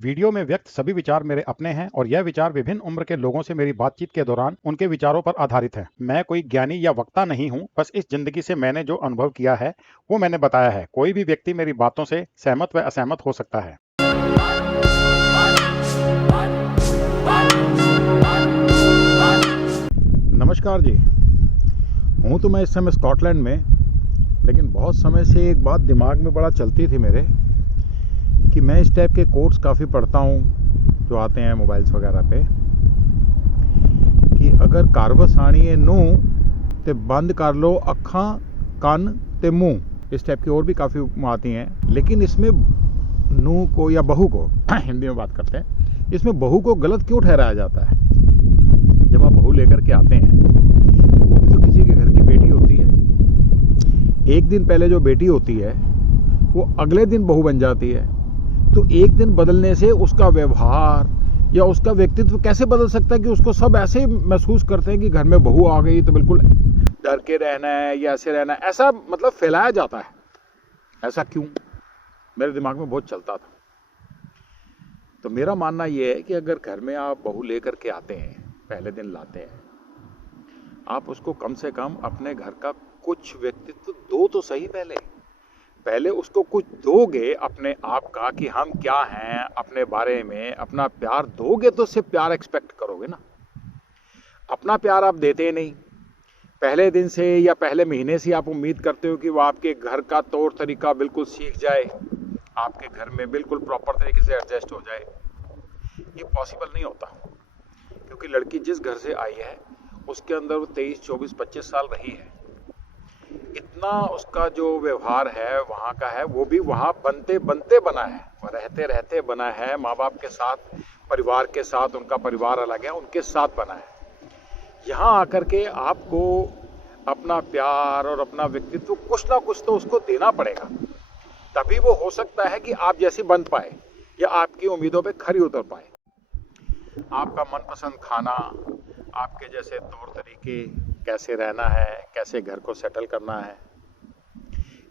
Video में व्यक्त सभी विचार मेरे अपने हैं और यह विचार विभिन्न उम्र के लोगों से मेरी बातचीत के दौरान उनके विचारों पर आधारित है। मैं कोई ज्ञानी या वक्ता नहीं हूं, बस इस जिंदगी से मैंने जो अनुभव किया है वो मैंने बताया है। कोई भी व्यक्ति मेरी बातों से सहमत व असहमत हो सकता है। नमस्कार जी। हूं तो मैं इस समय स्कॉटलैंड में, लेकिन बहुत समय से एक बात दिमाग में बड़ा चलती थी मेरे कि मैं इस टाइप के कोट्स काफ़ी पढ़ता हूँ जो आते हैं मोबाइल्स वगैरह पे, कि अगर कारवस आनी है नू ते बंद कर लो अखा कान ते मुंह। इस टाइप की और भी काफ़ी आती हैं, लेकिन इसमें नू को या बहू को हिंदी में बात करते हैं, इसमें बहू को गलत क्यों ठहराया जाता है? जब आप बहू लेकर के आते हैं, वो भी तो किसी के घर की बेटी होती है। एक दिन पहले जो बेटी होती है वो अगले दिन बहू बन जाती है। तो एक दिन बदलने से उसका व्यवहार या उसका व्यक्तित्व कैसे बदल सकता है कि उसको सब ऐसे महसूस करते हैं कि घर में बहू आ गई तो बिल्कुल डर के रहना है या ऐसे रहना है, ऐसा मतलब फैलाया जाता है। ऐसा क्यों? मेरे दिमाग में बहुत चलता था। तो मेरा मानना यह है कि अगर घर में आप बहू लेकर के आते हैं, पहले दिन लाते हैं, आप उसको कम से कम अपने घर का कुछ व्यक्तित्व दो तो सही। पहले उसको कुछ दोगे अपने आप का कि हम क्या हैं, अपने बारे में अपना प्यार दोगे तो उससे प्यार एक्सपेक्ट करोगे ना। अपना प्यार आप देते नहीं, पहले दिन से या पहले महीने से आप उम्मीद करते हो कि वो आपके घर का तौर तरीका बिल्कुल सीख जाए, आपके घर में बिल्कुल प्रॉपर तरीके से एडजस्ट हो जाए। ये पॉसिबल नहीं होता, क्योंकि लड़की जिस घर से आई है उसके अंदर वो 23, 24, 25 साल रही है। इतना उसका जो व्यवहार है वहाँ का है, वो भी वहाँ बनते बनते बना है, रहते रहते बना है। माँ बाप के साथ, परिवार के साथ, उनका परिवार अलग है, उनके साथ बना है। यहाँ आकर के आपको अपना प्यार और अपना व्यक्तित्व कुछ ना कुछ तो उसको देना पड़ेगा, तभी वो हो सकता है कि आप जैसी बन पाए या आपकी उम्मीदों पे खरी उतर पाए। आपका मनपसंद खाना, आपके जैसे तौर तरीके, कैसे रहना है, कैसे घर को सेटल करना है,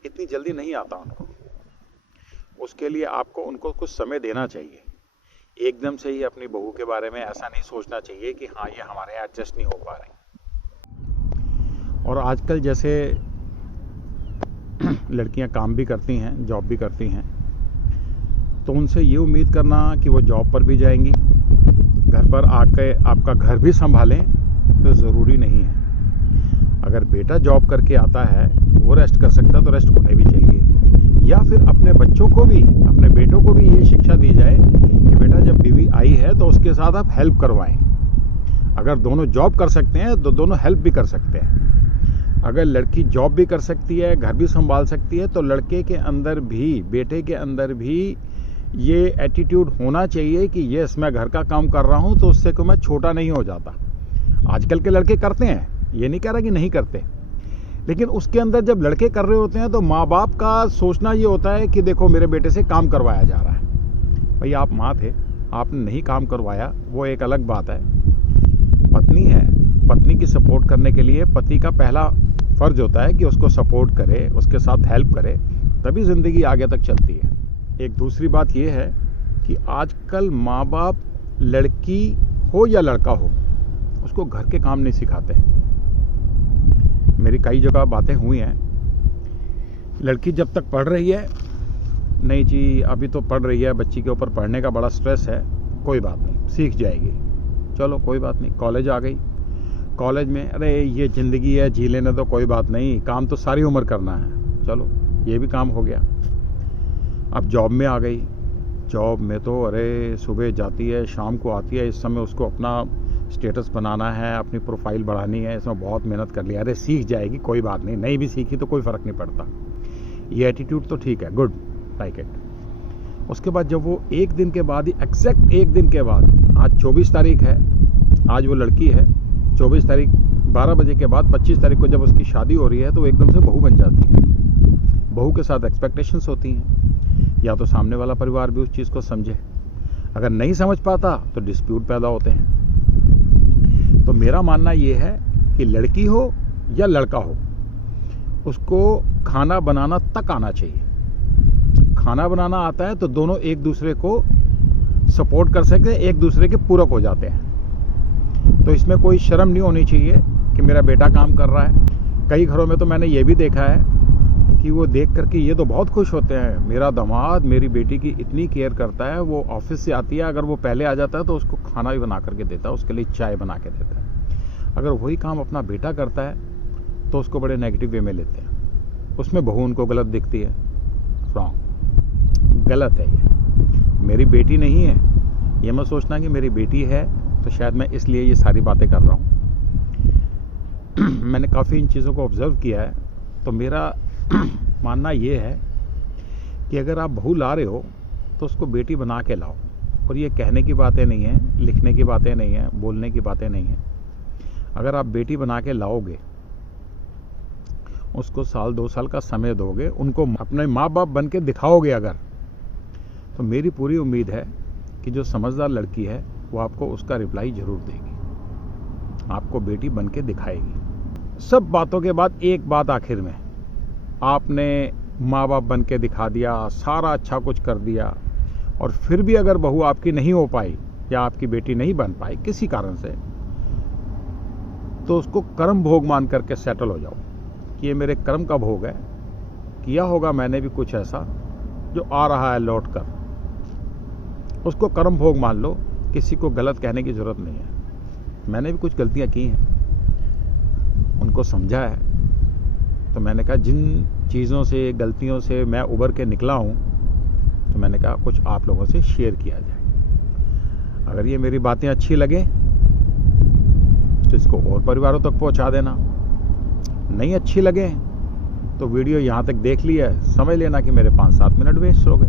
इतनी जल्दी नहीं आता उनको। उसके लिए आपको उनको कुछ समय देना चाहिए। एकदम से ही अपनी बहू के बारे में ऐसा नहीं सोचना चाहिए कि हाँ ये हमारे यहाँ एडजस्ट नहीं हो पा रही। और आजकल जैसे लड़कियां काम भी करती हैं, जॉब भी करती हैं, तो उनसे ये उम्मीद करना कि वो जॉब पर भी जाएंगी, घर पर आके आपका घर भी संभालें, तो ज़रूरी नहीं है। अगर बेटा जॉब करके आता है, वो रेस्ट कर सकता है तो रेस्ट होने भी चाहिए। या फिर अपने बच्चों को भी, अपने बेटों को भी ये शिक्षा दी जाए कि बेटा जब बीवी आई है तो उसके साथ आप हेल्प करवाएं। अगर दोनों जॉब कर सकते हैं तो दोनों हेल्प भी कर सकते हैं। अगर लड़की जॉब भी कर सकती है, घर भी संभाल सकती है, तो लड़के के अंदर भी, बेटे के अंदर भी ये एटीट्यूड होना चाहिए कि यस मैं घर का काम कर रहा हूँ तो उससे कोई मैं छोटा नहीं हो जाता। आजकल के लड़के करते हैं, ये नहीं कह रहा कि नहीं करते, लेकिन उसके अंदर जब लड़के कर रहे होते हैं तो माँ बाप का सोचना ये होता है कि देखो मेरे बेटे से काम करवाया जा रहा है। भाई आप माँ थे, आपने नहीं काम करवाया, वो एक अलग बात है। पत्नी है, पत्नी की सपोर्ट करने के लिए पति का पहला फर्ज होता है कि उसको सपोर्ट करे, उसके साथ हेल्प करे, तभी ज़िंदगी आगे तक चलती है। एक दूसरी बात ये है कि आजकल माँ बाप लड़की हो या लड़का हो, उसको घर के काम नहीं सिखाते। मेरी कई जगह बातें हुई हैं, लड़की जब तक पढ़ रही है, नहीं जी अभी तो पढ़ रही है, बच्ची के ऊपर पढ़ने का बड़ा स्ट्रेस है, कोई बात नहीं सीख जाएगी, चलो कोई बात नहीं। कॉलेज आ गई, कॉलेज में अरे ये ज़िंदगी है, जी लेने तो कोई बात नहीं, काम तो सारी उम्र करना है, चलो ये भी काम हो गया। अब जॉब में आ गई, जॉब में तो अरे सुबह जाती है, शाम को आती है, इस समय उसको अपना स्टेटस बनाना है, अपनी प्रोफाइल बढ़ानी है, इसमें बहुत मेहनत कर लिया। अरे सीख जाएगी, कोई बात नहीं, नहीं भी सीखी तो कोई फ़र्क नहीं पड़ता। ये एटीट्यूड तो ठीक है, गुड, लाइक इट। उसके बाद जब वो एक दिन के बाद ही, एग्जैक्ट एक दिन के बाद, आज 24 तारीख है, आज वो लड़की है, 24 तारीख 12 बजे के बाद 25 तारीख को जब उसकी शादी हो रही है, तो एकदम से बहू बन जाती है। बहू के साथ एक्सपेक्टेशंस होती हैं, या तो सामने वाला परिवार भी उस चीज़ को समझे, अगर नहीं समझ पाता तो डिस्प्यूट पैदा होते हैं। तो मेरा मानना ये है कि लड़की हो या लड़का हो, उसको खाना बनाना तक आना चाहिए। खाना बनाना आता है तो दोनों एक दूसरे को सपोर्ट कर सकते हैं, एक दूसरे के पूरक हो जाते हैं। तो इसमें कोई शर्म नहीं होनी चाहिए कि मेरा बेटा काम कर रहा है। कई घरों में तो मैंने ये भी देखा है कि वो देख करके ये तो बहुत खुश होते हैं, मेरा दामाद मेरी बेटी की इतनी केयर करता है, वो ऑफिस से आती है, अगर वो पहले आ जाता है तो उसको खाना भी बना करके देता है, उसके लिए चाय बना के देता है। अगर वही काम अपना बेटा करता है तो उसको बड़े नेगेटिव वे में लेते हैं, उसमें बहू उनको गलत दिखती है। रॉन्ग, गलत है ये। मेरी बेटी नहीं है, ये मत सोचना कि मेरी बेटी है तो शायद मैं इसलिए ये सारी बातें कर रहा हूँ। मैंने काफ़ी इन चीज़ों को ऑब्जर्व किया है, तो मेरा मानना ये है कि अगर आप बहू ला रहे हो तो उसको बेटी बना के लाओ। और ये कहने की बातें नहीं हैं, लिखने की बातें नहीं हैं, बोलने की बातें नहीं हैं। अगर आप बेटी बना के लाओगे, उसको 1-2 साल का समय दोगे, उनको अपने माँ बाप बन के दिखाओगे अगर, तो मेरी पूरी उम्मीद है कि जो समझदार लड़की है वो आपको उसका रिप्लाई ज़रूर देगी, आपको बेटी बन के दिखाएगी। सब बातों के बाद एक बात आखिर में, आपने माँ बाप बन के दिखा दिया, सारा अच्छा कुछ कर दिया, और फिर भी अगर बहू आपकी नहीं हो पाई या आपकी बेटी नहीं बन पाई किसी कारण से, तो उसको कर्म भोग मान करके सेटल हो जाओ कि ये मेरे कर्म का भोग है, किया होगा मैंने भी कुछ ऐसा जो आ रहा है लौट कर, उसको कर्म भोग मान लो। किसी को गलत कहने की ज़रूरत नहीं है। मैंने भी कुछ गलतियां की हैं, उनको समझा है, तो मैंने कहा जिन चीज़ों से, गलतियों से मैं उबर के निकला हूँ, तो मैंने कहा कुछ आप लोगों से शेयर किया जाए। अगर ये मेरी बातें अच्छी लगे तो इसको और परिवारों तक पहुँचा देना, नहीं अच्छी लगे तो वीडियो यहाँ तक देख लिया, समझ लेना कि मेरे 5-7 मिनट वेस्ट हो गए।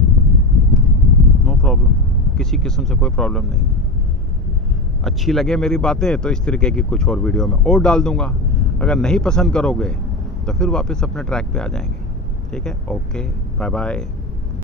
नो प्रॉब्लम, किसी किस्म से कोई प्रॉब्लम नहीं है। अच्छी लगे मेरी बातें तो इस तरीके की कुछ और वीडियो में और डाल दूंगा। अगर नहीं पसंद करोगे तो फिर वापस अपने ट्रैक पे आ जाएंगे। ठीक है, ओके, बाय बाय।